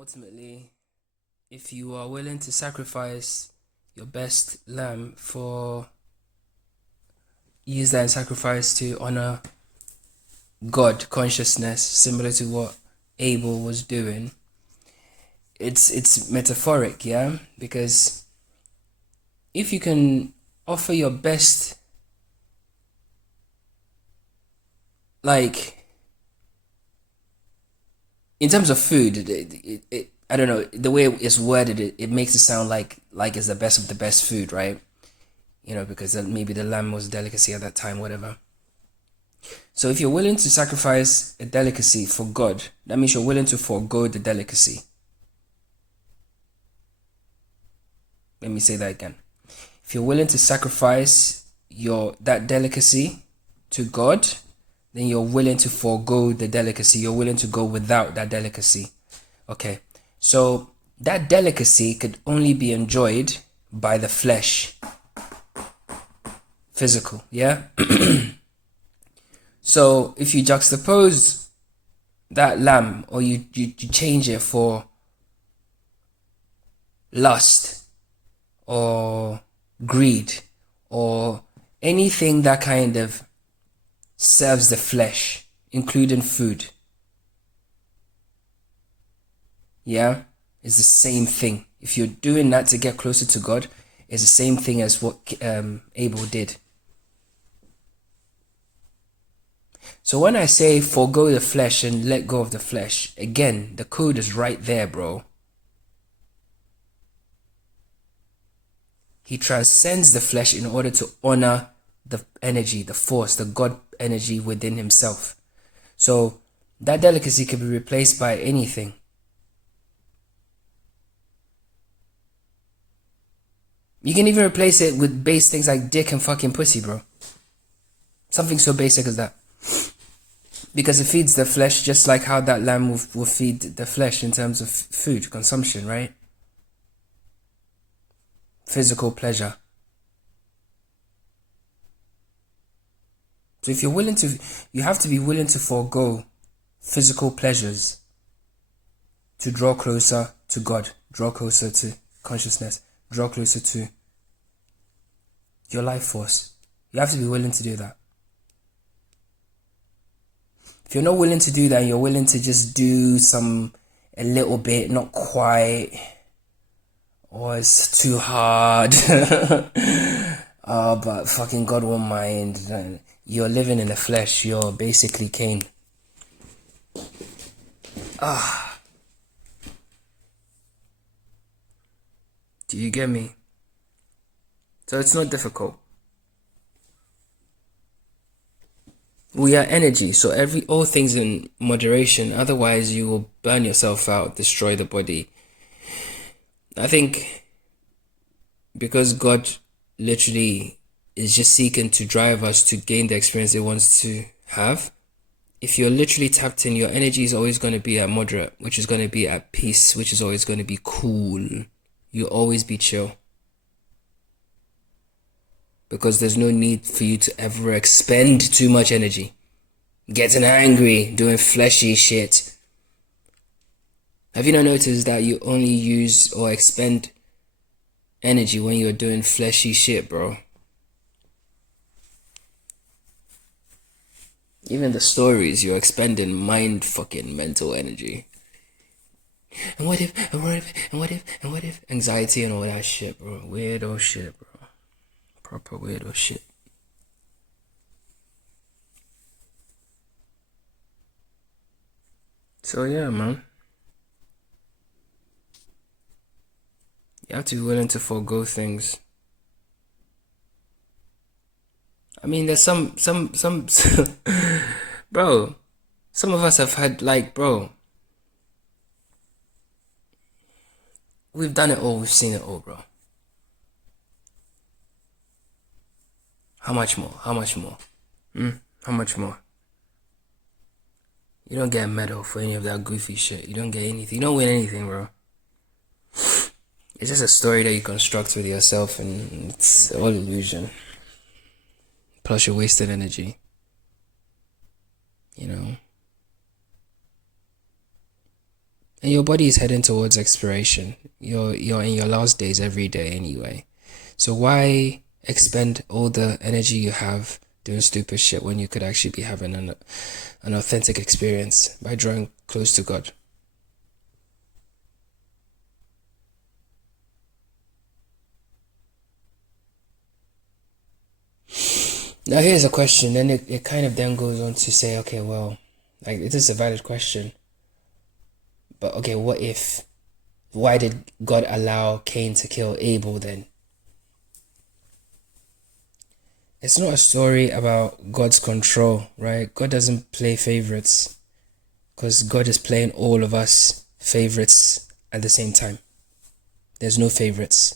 ultimately, if you are willing to sacrifice your best lamb for use that in sacrifice to honor God consciousness, similar to what Abel was doing, it's metaphoric, yeah? Because if you can offer your best, like in terms of food, I don't know, the way it's worded, it makes it sound like it's the best of the best food, right? You know, because maybe the lamb was a delicacy at that time, whatever. So if you're willing to sacrifice a delicacy for God, that means you're willing to forego the delicacy. Let me say that again. If you're willing to sacrifice that delicacy to God, then you're willing to forego the delicacy. You're willing to go without that delicacy. Okay. So that delicacy could only be enjoyed by the flesh. Physical, yeah? So if you juxtapose that lamb, or you change it for lust or greed or anything that kind of serves the flesh, including food, yeah, it's the same thing. If you're doing that to get closer to God, it's the same thing as what Abel did. So when I say forego the flesh and let go of the flesh, again, the code is right there, bro. He transcends the flesh in order to honor the energy, the force, the God energy within himself. So that delicacy can be replaced by anything. You can even replace it with base things like dick and fucking pussy, bro. Something so basic as that. Because it feeds the flesh just like how that lamb will feed the flesh in terms of food consumption, right? Physical pleasure. So if you're willing to, you have to be willing to forego physical pleasures to draw closer to God, draw closer to consciousness, draw closer to your life force. You have to be willing to do that. If you're not willing to do that, and you're willing to just do a little bit, not quite, or it's too hard, but fucking God won't mind. You're living in the flesh. You're basically Cain. Do you get me? So it's not difficult. We are energy, so all things in moderation. Otherwise, you will burn yourself out, destroy the body. I think because God literally is just seeking to drive us to gain the experience it wants to have. If you're literally tapped in, your energy is always going to be at moderate, which is going to be at peace, which is always going to be cool. You'll always be chill. Because there's no need for you to ever expend too much energy. Getting angry, doing fleshy shit. Have you not noticed that you only use or expend energy when you're doing fleshy shit, bro? Even the stories, you're expending mind fucking mental energy. And what if, and what if, and what if, and what if? Anxiety and all that shit, bro. Weirdo shit, bro. Proper weirdo shit. So yeah, man. You have to be willing to forego things. I mean, there's some bro, some of us have had, like, bro, we've done it all, we've seen it all, bro. How much more? How much more? How much more? You don't get a medal for any of that goofy shit. You don't get anything. You don't win anything, bro. It's just a story that you construct with yourself, and it's all illusion. Plus, you're wasted energy. You know? And your body is heading towards expiration. You're in your last days every day anyway. So why expend all the energy you have doing stupid shit when you could actually be having an authentic experience by drawing close to God? Now here's a question, then it kind of then goes on to say, okay, well, like it is a valid question. But okay, why did God allow Cain to kill Abel then? It's not a story about God's control, right? God doesn't play favorites because God is playing all of us favorites at the same time. There's no favorites.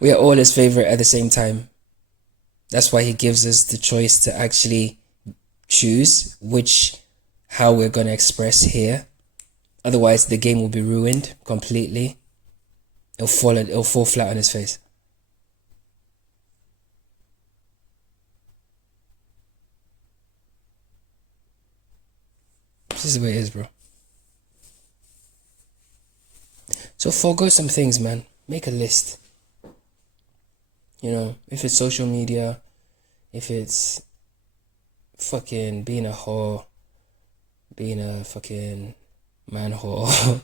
We are all his favorite at the same time. That's why he gives us the choice to actually choose how we're going to express here. Otherwise, the game will be ruined completely. It'll fall flat on his face. This is the way it is, bro. So forego some things, man. Make a list. You know, if it's social media, if it's fucking being a whore, being a fucking man whore,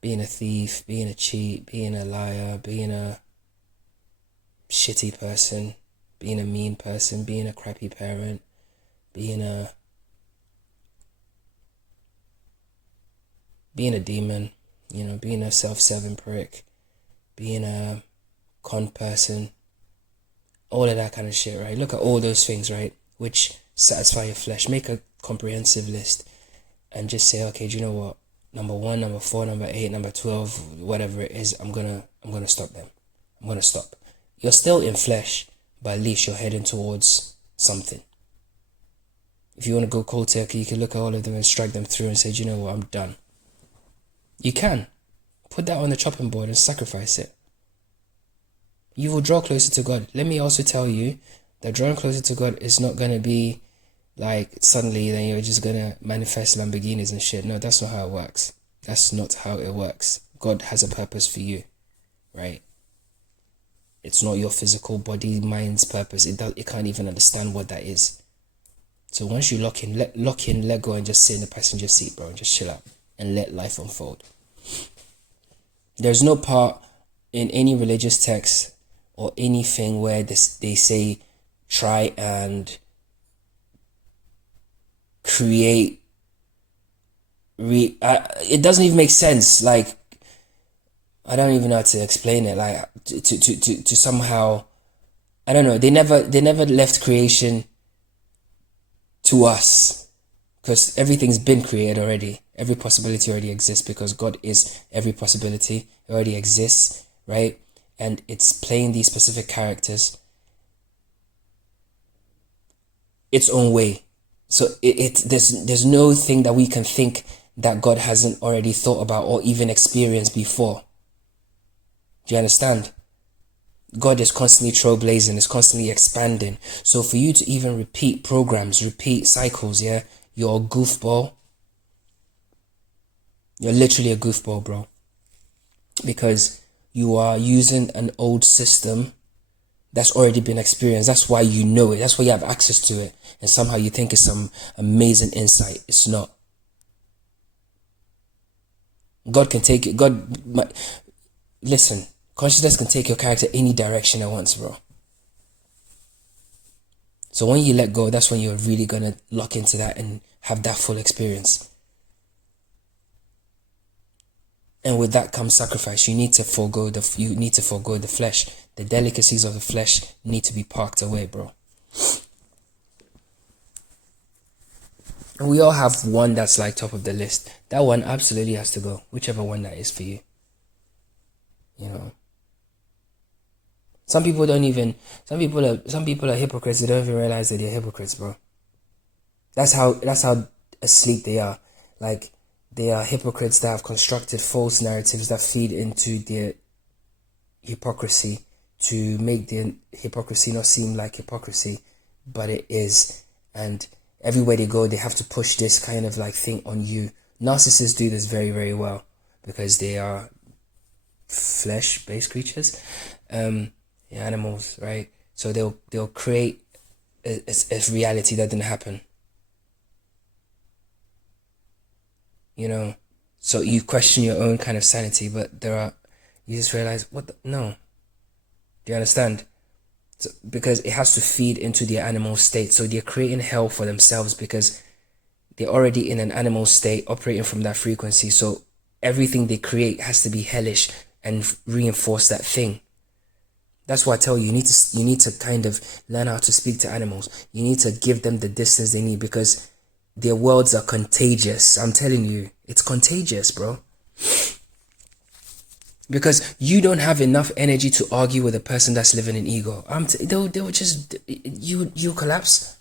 being a thief, being a cheat, being a liar, being a shitty person, being a mean person, being a crappy parent, being a demon, you know, being a self-serving prick, being a con person, all of that kind of shit, right? Look at all those things, right, which satisfy your flesh. Make a comprehensive list and just say, okay, do you know what? Number 1, number 4, number 8, number 12, whatever it is, I'm gonna stop them. I'm gonna stop. You're still in flesh, but at least you're heading towards something. If you want to go cold turkey, you can look at all of them and strike them through and say, do you know what? I'm done. You can. Put that on the chopping board and sacrifice it. You will draw closer to God. Let me also tell you that drawing closer to God is not going to be like suddenly then you're just going to manifest Lamborghinis and shit. No, that's not how it works. That's not how it works. God has a purpose for you, right? It's not your physical body, mind's purpose. It can't even understand what that is. So once you lock in, let go and just sit in the passenger seat, bro, and just chill out and let life unfold. There's no part in any religious text or anything where they say try and create it doesn't even make sense. Like, I don't even know how to explain it. Like to somehow, I don't know. They never left creation to us, because everything's been created already. Every possibility already exists because God is every possibility. It already exists, right? And it's playing these specific characters its own way. So there's no thing that we can think that God hasn't already thought about or even experienced before. Do you understand? God is constantly trailblazing, is constantly expanding. So for you to even repeat programs, repeat cycles, yeah, you're a goofball. You're literally a goofball, bro. Because you are using an old system that's already been experienced. That's why you know it. That's why you have access to it. And somehow you think it's some amazing insight. It's not. God can take it. Listen, consciousness can take your character any direction it wants, bro. So when you let go, that's when you're really going to lock into that and have that full experience. And with that comes sacrifice. You need to forego the flesh. The delicacies of the flesh need to be parked away, bro. And we all have one that's like top of the list. That one absolutely has to go, whichever one that is for you. You know. Some people are hypocrites. They don't even realize that they're hypocrites, bro. That's how asleep they are. Like, they are hypocrites that have constructed false narratives that feed into their hypocrisy to make the hypocrisy not seem like hypocrisy, but it is. And everywhere they go, they have to push this kind of like thing on you. Narcissists do this very, very well because they are flesh-based creatures, animals, right? So they'll create a reality that didn't happen. So you question your own kind of sanity, but you just realize, no. Do you understand? So, because it has to feed into the animal state. So they're creating hell for themselves because they're already in an animal state operating from that frequency. So everything they create has to be hellish and reinforce that thing. That's why I tell you, you need to kind of learn how to speak to animals. You need to give them the distance they need because their worlds are contagious. I'm telling you, it's contagious, bro. Because you don't have enough energy to argue with a person that's living in ego. They'll just, you collapse.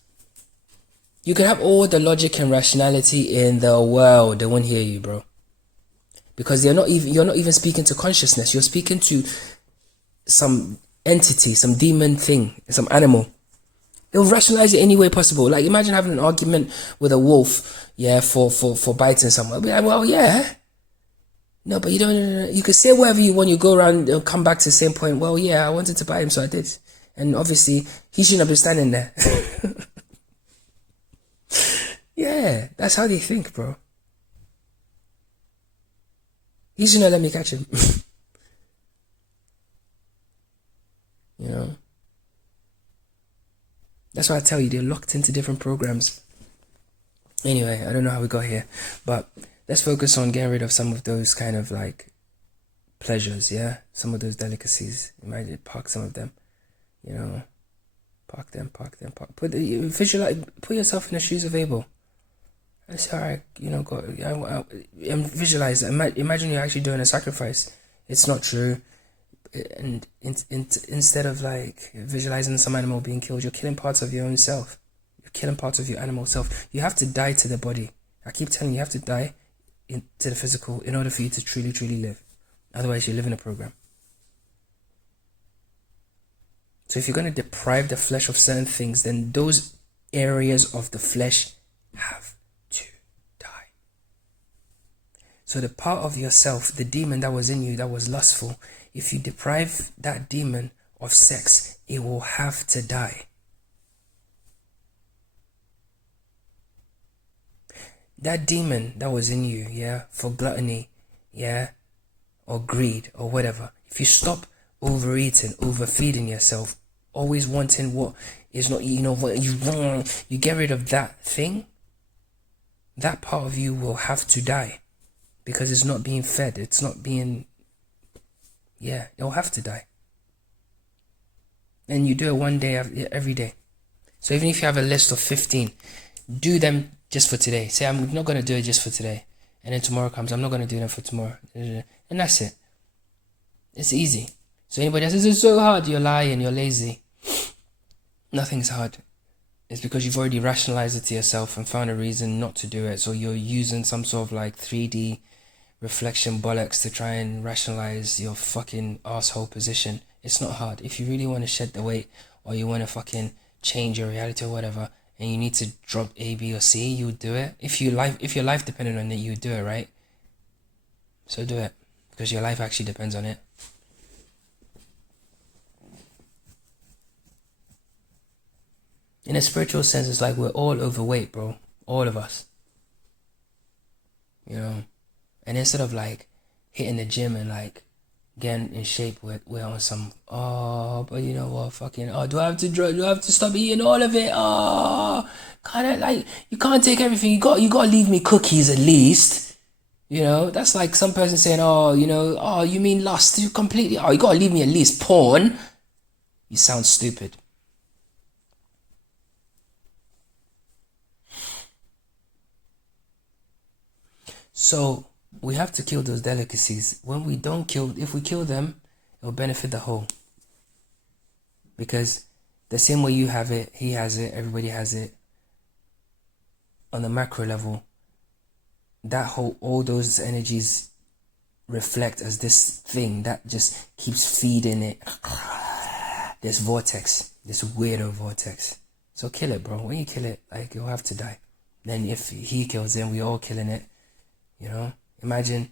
You can have all the logic and rationality in the world, they won't hear you, bro. Because you're not even speaking to consciousness. You're speaking to some entity, some demon thing, some animal. They'll rationalize it any way possible. Like, imagine having an argument with a wolf, for biting someone. I'll be like, well, yeah. No, but you don't. You can say whatever you want. You go around, you'll come back to the same point. Well, yeah, I wanted to bite him, so I did. And obviously, he shouldn't have been standing there. Yeah, that's how they think, bro. He shouldn't have let me catch him. That's why I tell you, they're locked into different programs. Anyway, I don't know how we got here, but let's focus on getting rid of some of those kind of like pleasures, yeah? Some of those delicacies. You might park some of them, Park them. Put yourself in the shoes of Abel. It's alright, go and visualize. Imagine you're actually doing a sacrifice. It's not true. And instead of like visualizing some animal being killed, you're killing parts of your own self. You're killing parts of your animal self. You have to die to the body. I keep telling you, you have to die to the physical in order for you to truly, truly live. Otherwise, you live in a program. So if you're going to deprive the flesh of certain things, then those areas of the flesh have to die. So the part of yourself, the demon that was in you that was lustful, if you deprive that demon of sex, it will have to die. That demon that was in you, for gluttony, or greed or whatever, if you stop overeating, overfeeding yourself, always wanting what is not, what you want, you get rid of that thing, that part of you will have to die because it's not being fed. It's not being, it'll have to die. And you do it one day every day. So even if you have a list of 15, do them just for today. Say, I'm not going to do it just for today. And then tomorrow comes, I'm not going to do them for tomorrow. And that's it. It's easy. So anybody that says it's so hard, you're lying, you're lazy. Nothing's hard. It's because you've already rationalized it to yourself and found a reason not to do it. So you're using some sort of like 3D reflection bollocks to try and rationalize your fucking asshole position. It's not hard. If you really want to shed the weight or you want to fucking change your reality or whatever, and you need to drop A, B, or C, you would do it. If your life depended on it, you would do it, right? So do it. Because your life actually depends on it. In a spiritual sense, it's like we're all overweight, bro. All of us. And instead of like hitting the gym and like getting in shape, we're on some, but you know what, fucking, do I have to stop eating all of it? Kind of like, you can't take everything. You got to leave me cookies at least. That's like some person saying, you mean lust? You completely, you got to leave me at least porn. You sound stupid. So we have to kill those delicacies. If we kill them, it will benefit the whole. Because the same way you have it, he has it, everybody has it. On the macro level, all those energies reflect as this thing that just keeps feeding it. This vortex, this weirdo vortex. So kill it, bro. When you kill it, like, you'll have to die. Then if he kills it, we're all killing it. You know, imagine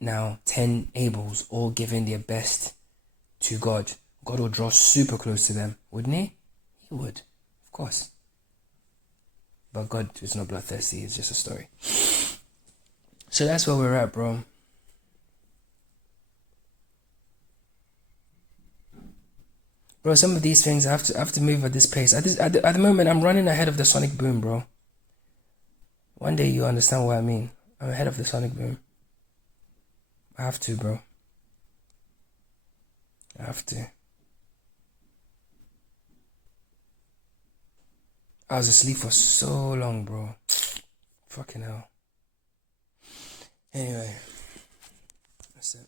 now 10 Abels all giving their best to God. God will draw super close to them, wouldn't he? He would, of course. But God is not bloodthirsty, it's just a story. So that's where we're at, bro. Bro, some of these things I have to move at this pace. At the moment, I'm running ahead of the sonic boom, bro. One day you understand what I mean. I'm ahead of the sonic boom. I have to, bro. I have to. I was asleep for so long, bro. Fucking hell. Anyway, that's it.